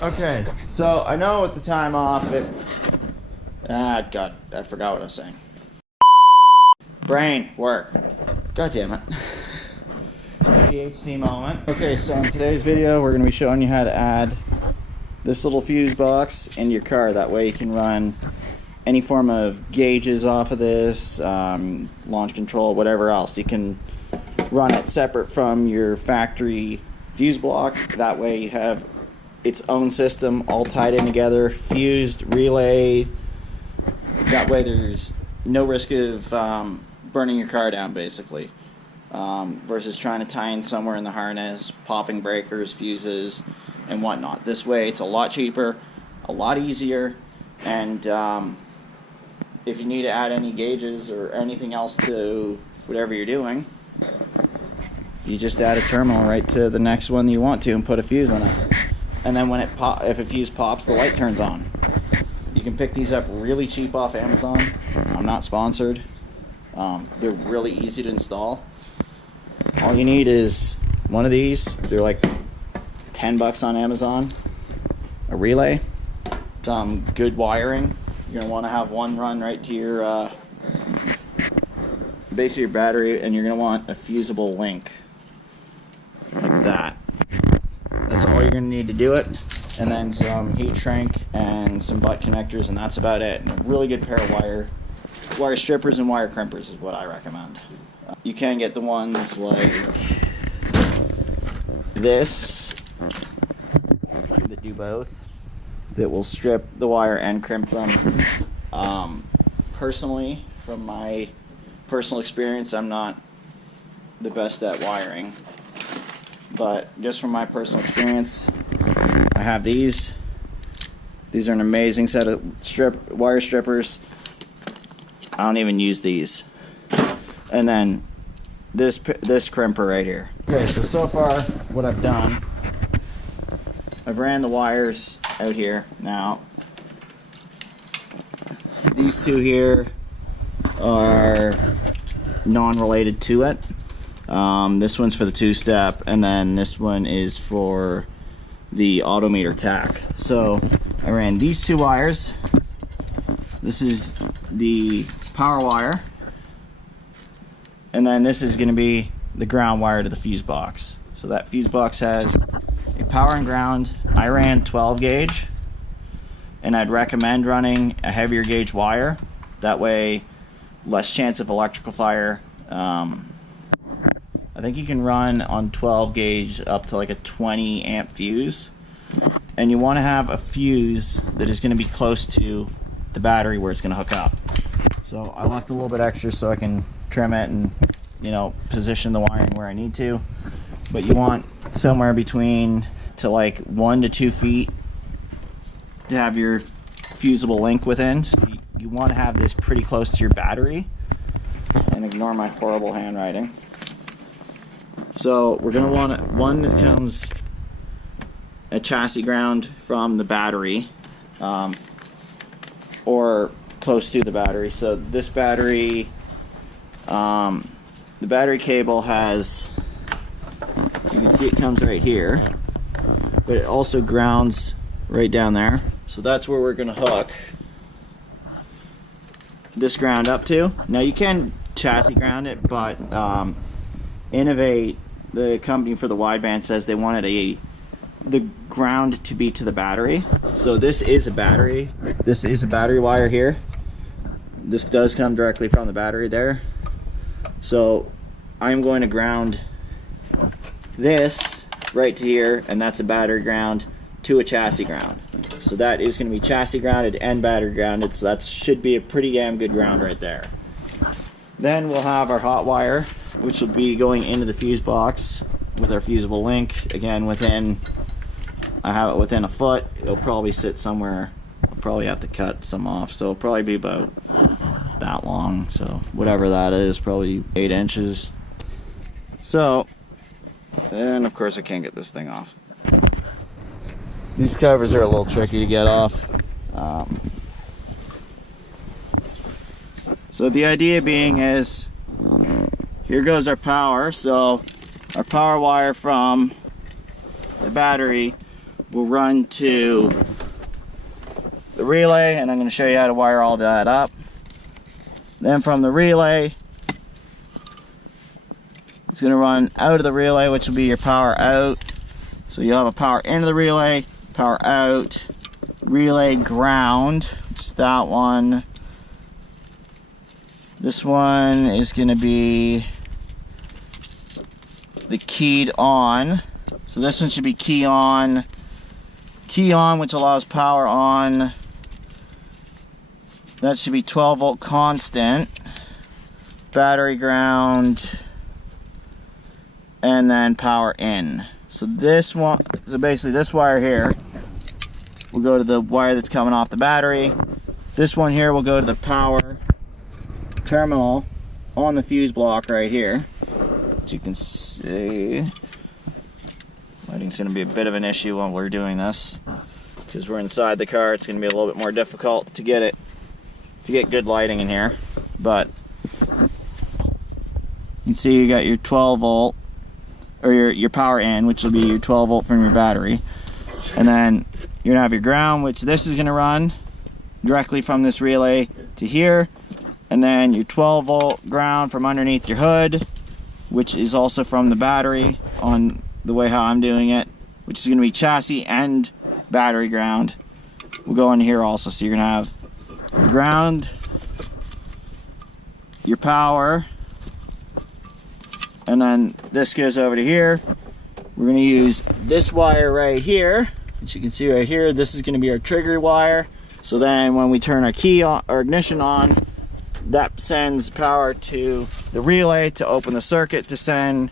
Okay, so I know with the time off God, I forgot what I was saying. Brain, work. God damn it. ADHD moment. Okay, so in today's video, we're going to be showing you how to add this little fuse box in your car. That way you can run any form of gauges off of this, launch control, whatever else. You can run it separate from your factory fuse block. That way you have its own system all tied in together, fused, relay. That way there's no risk of burning your car down, basically, versus trying to tie in somewhere in the harness, popping breakers, fuses, and whatnot. This way it's a lot cheaper, a lot easier, and if you need to add any gauges or anything else to whatever you're doing, you just add a terminal right to the next one that you want to and put a fuse in it. And then when if a fuse pops, the light turns on. You can pick these up really cheap off Amazon. I'm not sponsored. They're really easy to install. All you need is one of these. They're like 10 bucks on Amazon. A relay, some good wiring. You're gonna want to have one run right to your base of your battery, and you're gonna want a fusible link like that. That's all you're gonna need to do it, and then some heat shrink and some butt connectors, and that's about it. And a really good pair of wire strippers and wire crimpers is what I recommend. You can get the ones like this that do both, that will strip the wire and crimp them. Personally, from my personal experience, I'm not the best at wiring, but just from my personal experience, I have these. These are an amazing set of wire strippers. I don't even use these. And then this crimper right here. Okay, so far what I've done, I've ran the wires out here. Now these two here are non-related to it. This one's for the two-step, and then this one is for the autometer tack. So I ran these two wires. This is the power wire, and then this is going to be the ground wire to the fuse box. So that fuse box has a power and ground. I ran 12 gauge, and I'd recommend running a heavier gauge wire. That way, less chance of electrical fire. I think you can run on 12 gauge up to like a 20 amp fuse, and you want to have a fuse that is going to be close to the battery where it's going to hook up. So I left a little bit extra so I can trim it and, you know, position the wiring where I need to. But you want somewhere between to like 1 to 2 feet to have your fusible link within. So you want to have this pretty close to your battery. And ignore my horrible handwriting. So we're going to want one that comes a chassis ground from the battery, or close to the battery. So this battery, the battery cable has, you can see it comes right here, but it also grounds right down there. So that's where we're going to hook this ground up to. Now you can chassis ground it, but Innovate, the company for the wideband, says they wanted the ground to be to the battery. So this is a battery. This is a battery wire here. This does come directly from the battery there. So I'm going to ground this right to here, and that's a battery ground to a chassis ground. So that is going to be chassis grounded and battery grounded. So that should be a pretty damn good ground right there. Then we'll have our hot wire, which will be going into the fuse box with our fusible link. Again, I have it within a foot. It'll probably sit somewhere. I'll probably have to cut some off, so it'll probably be about that long. So whatever that is, probably 8 inches. So, and of course I can't get this thing off. These covers are a little tricky to get off. So the idea being is, here goes our power. So our power wire from the battery will run to the relay, and I'm going to show you how to wire all that up. Then from the relay, it's going to run out of the relay, which will be your power out. So you'll have a power into the relay, power out, relay ground, which is that one. This one is going to be the keyed on. So this one should be key on, which allows power on. That should be 12 volt constant, battery ground, and then power in. So this one, so basically this wire here will go to the wire that's coming off the battery. This one here will go to the power terminal on the fuse block right here. As you can see, lighting's going to be a bit of an issue when we're doing this because we're inside the car. It's going to be a little bit more difficult to get good lighting in here, but you can see you got your 12 volt or your power in, which will be your 12 volt from your battery, and then you're gonna have your ground, which this is gonna run directly from this relay to here, and then your 12 volt ground from underneath your hood, which is also from the battery on the way how I'm doing it, which is gonna be chassis and battery ground will go in here also. So you're gonna have the ground, your power, and then this goes over to here. We're going to use this wire right here. As you can see right here, this is going to be our trigger wire. So then when we turn our key on, or ignition on, that sends power to the relay to open the circuit to send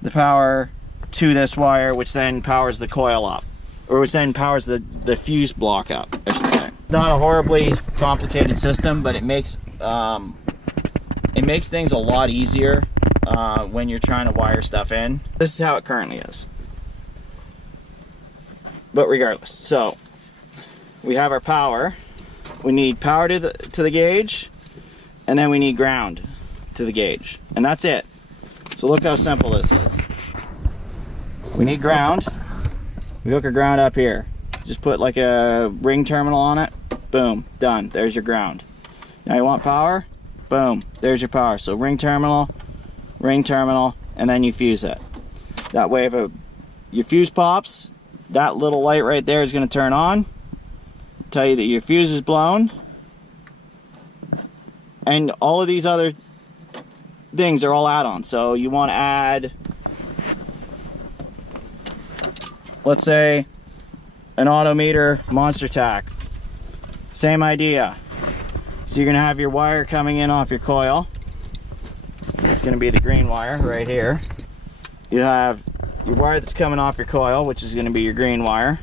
the power to this wire, which then powers the coil up, or which then powers the fuse block up, I should say. It's not a horribly complicated system, but it makes things a lot easier when you're trying to wire stuff in. This is how it currently is. But regardless, so we have our power. We need power to the gauge, and then we need ground to the gauge, and that's it. So look how simple this is. We need ground. We hook our ground up here. Just put like a ring terminal on it. Boom, done. There's your ground. Now you want power? Boom, there's your power. So ring terminal, and then you fuse it. That way if your fuse pops, that little light right there is going to turn on, tell you that your fuse is blown. And all of these other things are all add-ons. So you want to add, let's say, an autometer monster tack. Same idea. So you're going to have your wire coming in off your coil. So it's going to be the green wire right here. You have your wire that's coming off your coil, which is going to be your green wire.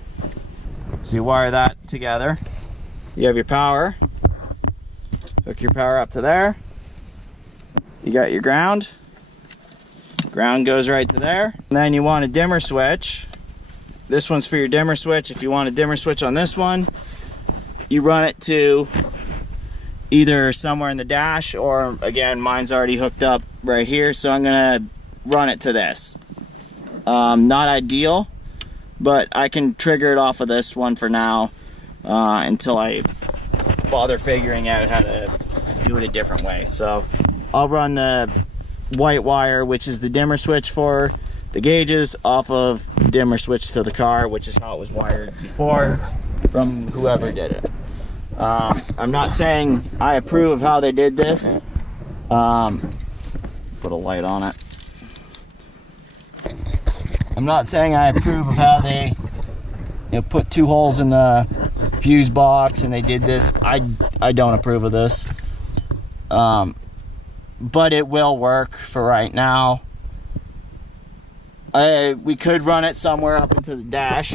So you wire that together. You have your power. Hook your power up to there. You got your ground. Ground goes right to there. And then you want a dimmer switch. This one's for your dimmer switch. If you want a dimmer switch on this one, you run it to either somewhere in the dash, or again, mine's already hooked up right here, so I'm gonna run it to this. Not ideal, but I can trigger it off of this one for now until I bother figuring out how to do it a different way. So I'll run the white wire, which is the dimmer switch for the gauges, off of the dimmer switch to the car, which is how it was wired before from whoever did it. I'm not saying I approve of how they did this. Put a light on it. I'm not saying I approve of how they put two holes in the fuse box and they did this. I don't approve of this. But it will work for right now. We could run it somewhere up into the dash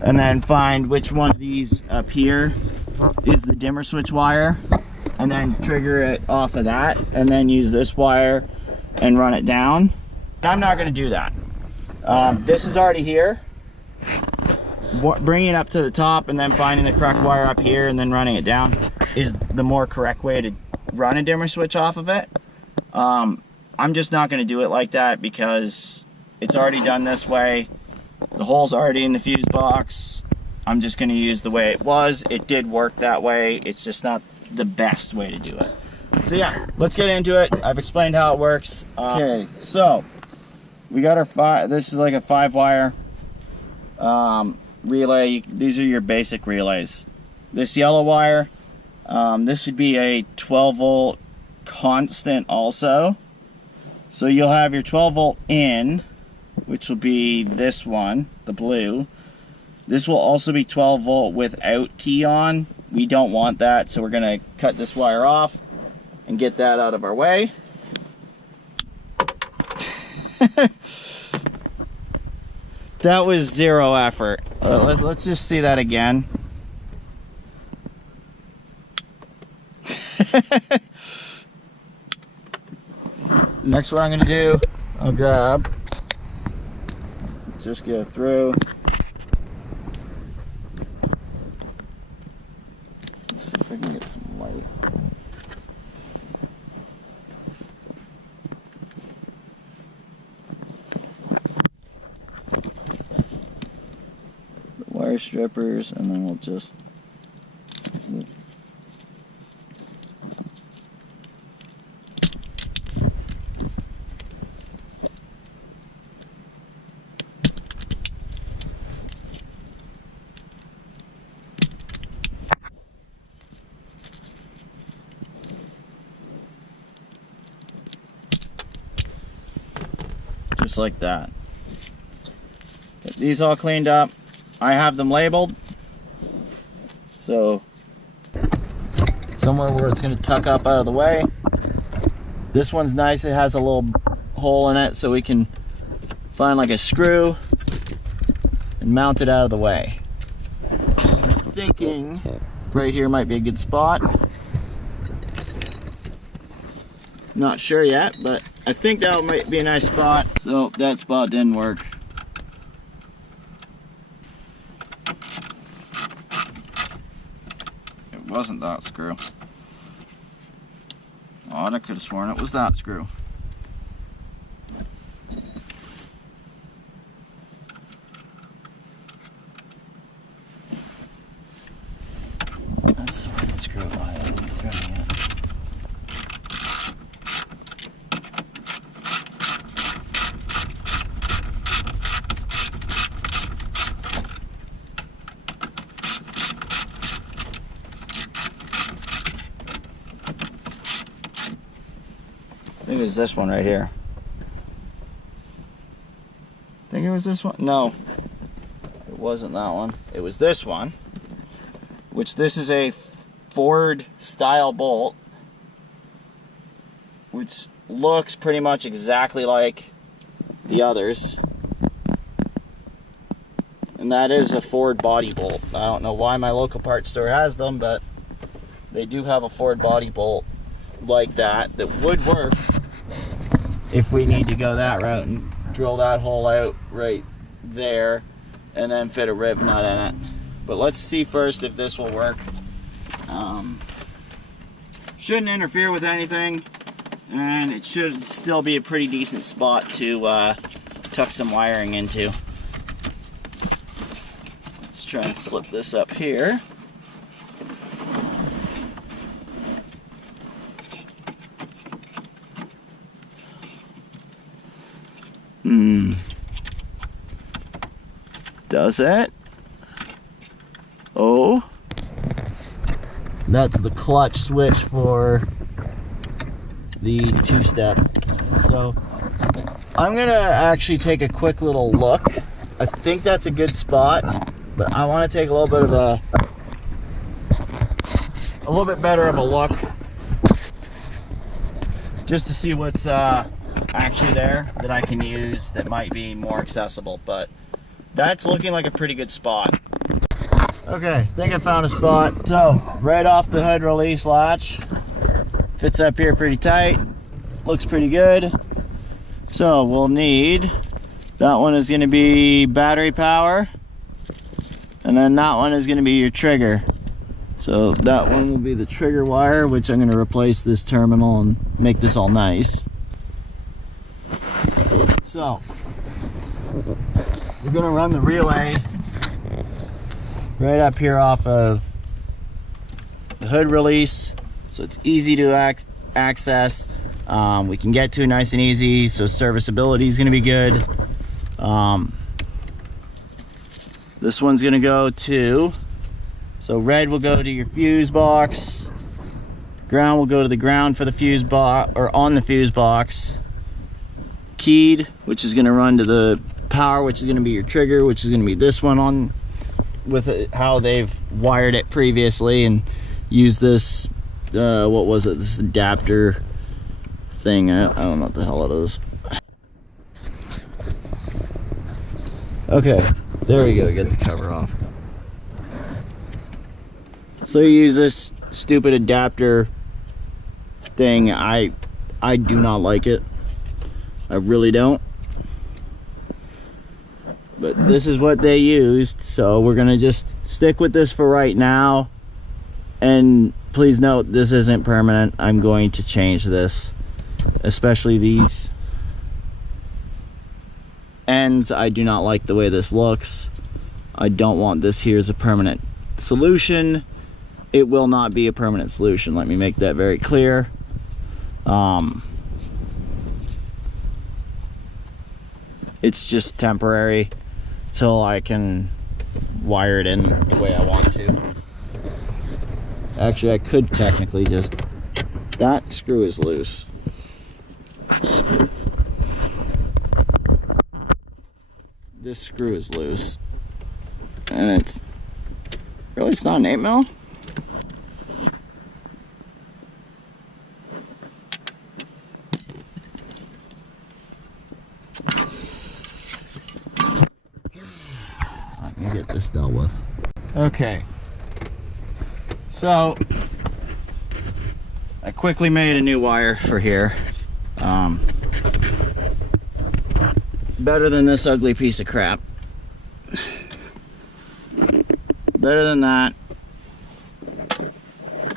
and then find which one of these up here is the dimmer switch wire, and then trigger it off of that, and then use this wire and run it down. I'm not going to do that. This is already here. Bringing it up to the top and then finding the correct wire up here and then running it down is the more correct way to run a dimmer switch off of it. I'm just not going to do it like that because it's already done this way. The hole's already in the fuse box. I'm just going to use the way it was. It did work that way. It's just not the best way to do it. So yeah, let's get into it. I've explained how it works. Okay, so we got our this is like a 5-wire relay. These are your basic relays. This yellow wire, this would be a 12-volt constant also. So you'll have your 12-volt in, which will be this one, the blue. This will also be 12-volt without key on. We don't want that, so we're going to cut this wire off and get that out of our way. That was zero effort. Let's just see that again. Next, what I'm going to do, I'll grab, just go through. Let's see if I can get some light. The wire strippers, and then we'll just like that. Get these all cleaned up. I have them labeled, so somewhere where it's going to tuck up out of the way. This one's nice. It has a little hole in it, so we can find like a screw and mount it out of the way. I'm thinking right here might be a good spot. Not sure yet, but I think that might be a nice spot. So that spot didn't work. It wasn't that screw. Oh, I could have sworn it was that screw. That's the one screw I haven't thrown yet. I think it was this one right here. I think it was this one. No, it wasn't that one. It was this one, which this is a Ford style bolt, which looks pretty much exactly like the others. And that is a Ford body bolt. I don't know why my local parts store has them, but they do have a Ford body bolt like that would work if we need to go that route and drill that hole out right there and then fit a rib nut in it. But let's see first if this will work. Shouldn't interfere with anything, and it should still be a pretty decent spot to tuck some wiring into. Let's try and slip this up here. Does it? Oh, that's the clutch switch for the two-step. So I'm gonna actually take a quick little look. I think that's a good spot, but I want to take a little bit better of a look, just to see what's actually there that I can use that might be more accessible. But that's looking like a pretty good spot. Okay, I think I found a spot. So, right off the hood release latch. Fits up here pretty tight. Looks pretty good. So, we'll need, that one is going to be battery power. And then that one is going to be your trigger. So, that one will be the trigger wire, which I'm going to replace this terminal and make this all nice. So, we're gonna run the relay right up here off of the hood release, so it's easy to access. We can get to it nice and easy, so serviceability is gonna be good. This one's gonna go to, so red will go to your fuse box, ground will go to the ground for the fuse box, or on the fuse box. Keyed, which is gonna run to the power, which is gonna be your trigger, which is gonna be this one on, with it, how they've wired it previously, and use this, what was it, this adapter thing, I don't know what the hell it is. Okay, there we go, get the cover off. So you use this stupid adapter thing. I do not like it. I really don't. But this is what they used, so we're gonna just stick with this for right now. And please note, this isn't permanent. I'm going to change this, especially these ends. I do not like the way this looks. I don't want this here as a permanent solution. It will not be a permanent solution, let me make that very clear. It's just temporary till I can wire it in the way I want to. Actually, I could technically just, that screw is loose. This screw is loose. And it's, really, it's not an 8mm? Let me get this dealt with. Okay. So, I quickly made a new wire for here. Better than this ugly piece of crap. Better than that.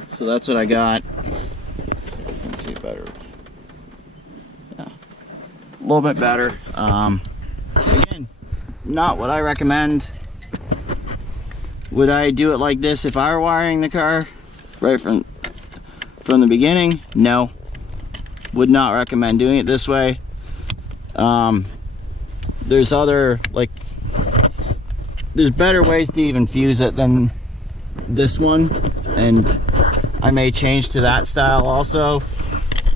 So that's what I got. Let's see if I can see it better. Yeah, a little bit better. Again, not what I recommend. Would I do it like this if I were wiring the car right from the beginning? No. Would not recommend doing it this way. There's other, like, there's better ways to even fuse it than this one, and I may change to that style also.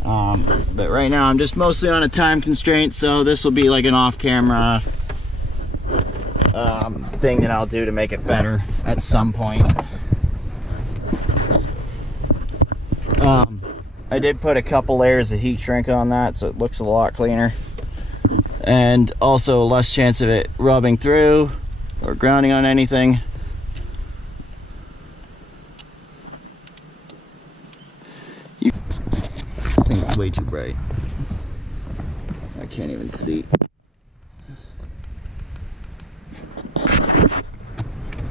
But right now I'm just mostly on a time constraint, so this will be like an off-camera thing that I'll do to make it better at some point. I did put a couple layers of heat shrink on that, so it looks a lot cleaner, and also less chance of it rubbing through or grounding on anything. This thing's way too bright. I can't even see.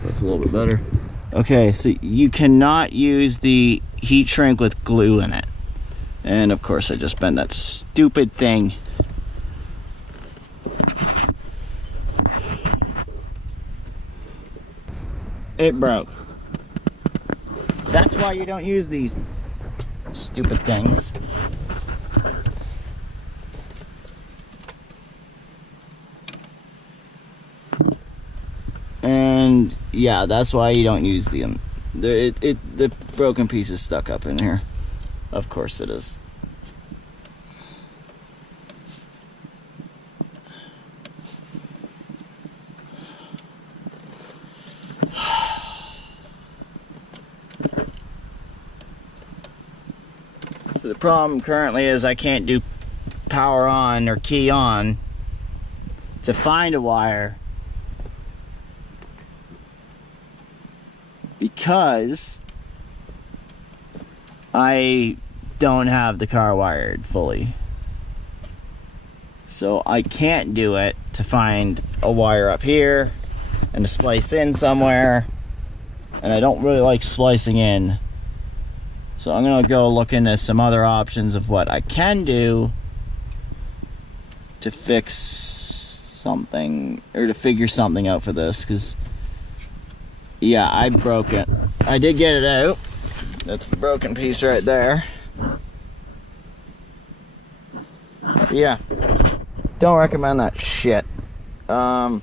That's a little bit better. Okay, so you cannot use the heat shrink with glue in it. And of course I just bent that stupid thing. It broke. That's why you don't use these stupid things. And yeah, that's why you don't use them. The broken piece is stuck up in here. Of course it is. So the problem currently is I can't do power on or key on to find a wire because I don't have the car wired fully. So I can't do it to find a wire up here and to splice in somewhere, and I don't really like splicing in. So I'm gonna go look into some other options of what I can do to fix something, or to figure something out for this, because yeah, I broke it. I did get it out. That's the broken piece right there. Yeah, don't recommend that shit. So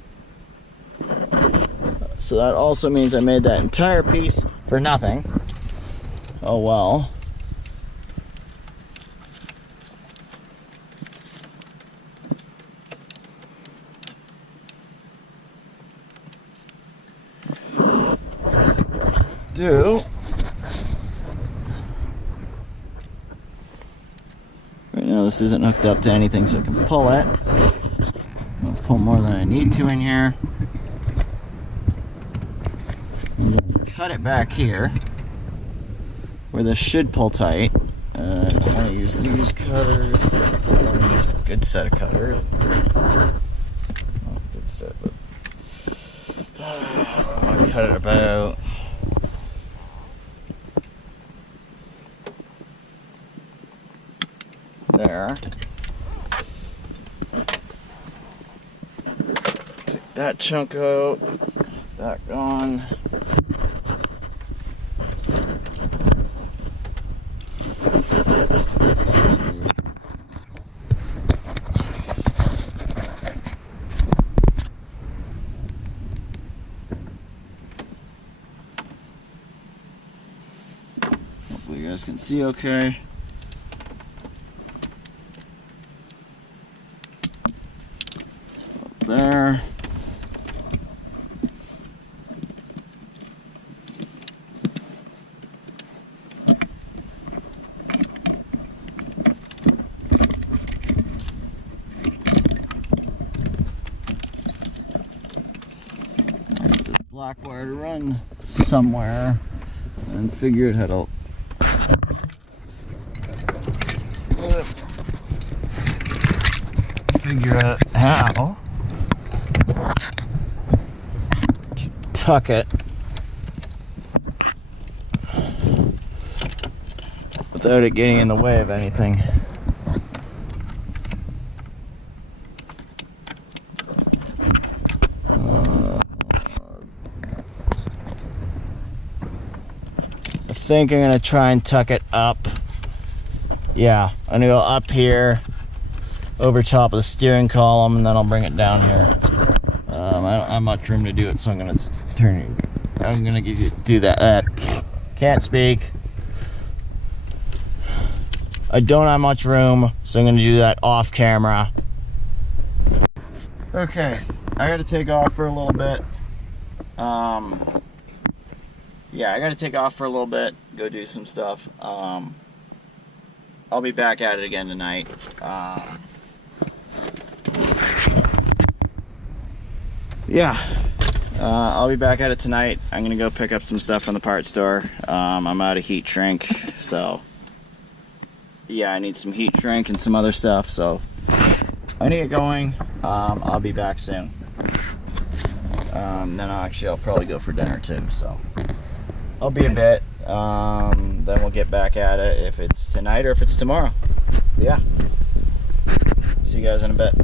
that also means I made that entire piece for nothing. Oh well. Do right now, this isn't hooked up to anything, so I can pull it. I'll pull more than I need to in here. I'm going to cut it back here where this should pull tight. I want to use these cutters. I want to use a good set of cutters. Not a good set, but I want to cut it about there. Take that chunk out, that gone. Hopefully you guys can see okay. There. Black wire to run somewhere and figure out how to tuck it without it getting in the way of anything. I think I'm gonna try and tuck it up. Yeah, I'm gonna go up here over top of the steering column, and then I'll bring it down here. I don't have much room to do it, so I'm gonna do that. Can't speak. I don't have much room, so I'm gonna do that off camera. Okay, I gotta take off for a little bit. Yeah, I gotta take off for a little bit, go do some stuff. I'll be back at it again tonight. Yeah, I'll be back at it tonight. I'm gonna go pick up some stuff from the parts store. I'm out of heat shrink, so yeah, I need some heat shrink and some other stuff, so I need to get going. I'll be back soon. Then I'll probably go for dinner too, so I'll be a bit. Then we'll get back at it if it's tonight or if it's tomorrow. Yeah, see you guys in a bit.